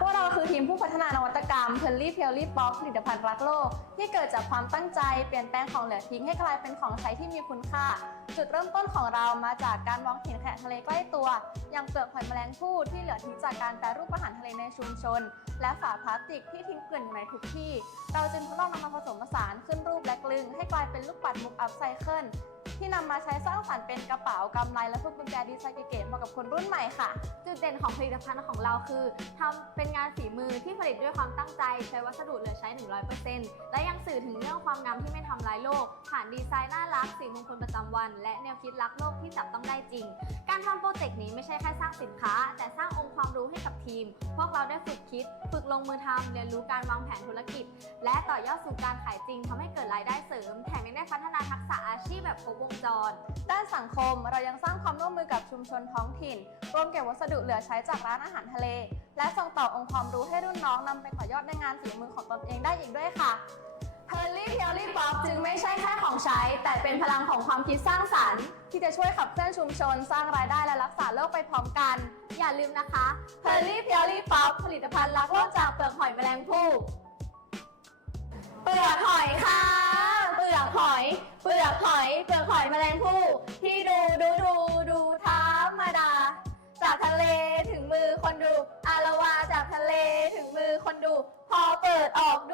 พวกเราคือทีมผู้พัฒนานวัตกรรม p e r l y p e r l y Pop ผลิตภัณฑ์รักโลก ที่เกิดจากความตั้งใจเปลี่ยนแปลงของเหลือทิ้งให้กลายเป็นของใช้ที่มีคุณค่า จุดเริ่มต้นของเรามาจากการมองเห็นขยะทะเลใกล้ตัว อย่างเปลือกหอยแมลงภู่ที่เหลือทิ้งจากการแปรรูปอาหารทะเลในชุมชน และฝาพลาสติกที่ทิ้งเกลื่อนอยู่ในทุกที่ เราจึงทดลองนำมาผสมผสานขึ้นรูปและกลึง ให้กลายเป็นลูกปัดมุกอัพไซเคิล ที่นำมาใช้สร้างสรรค์เป็นกระเป๋ากำไลและพวกกุญแจดีไซน์เก๋ๆเหมาะกับคนรุ่นใหม่ค่ะ จุดเด่นของผลิตภัณฑ์ของเราคือทำเป็นงานฝีมือที่ผลิตด้วยความตั้งใจ ใช้วัสดุเหลือใช้ 100%และยังสื่อถึงเรื่องความงามที่ไม่ทำลายโลก ผ่านดีไซน์น่ารักสีมงคลประจำวัน และแนวคิดรักโลกที่จับต้องได้จริง การทำโปรเจกต์นี้ไม่ใช่แค่สร้างสินค้า แต่สร้างองค์ความรู้ให้กับทีม พวกเราได้ฝึกคิด ฝึกลงมือทำเรียนรู้การวางแผนธุรกิจ และต่อยอดสู่การขายจริงทำให้เกิดรายได้เสริม แถมยังได้พัฒนาทักษะอาช แบบครบวงจร ด้านสังคมเรายังสร้างความร่วมมือกับชุมชนท้องถิ่น รวมเก็บวัสดุเหลือใช้จากร้านอาหารทะเล และส่งต่อองค์ความรู้ให้รุ่นน้องนำไปต่อยอดในงานฝีมือของตนเองได้อีกด้วยค่ะ p e r l y p e r l y Pop จึงไม่ใช่แค่ของใช้ แต่เป็นพลังของความคิดสร้างสรรค์ ที่จะช่วยขับเคลื่อนชุมชน สร้างรายได้และรักษาโลกไปพร้อมกัน อย่าลืมนะคะ p e r l y p e r l y Pop ผลิตภัณฑ์รัก มลงผู้ที่ดูดูดูดูธรรมดา จากทะเลถึงมือคนดู อารวาจากทะเลถึงมือคนดู พอเปิดออกดู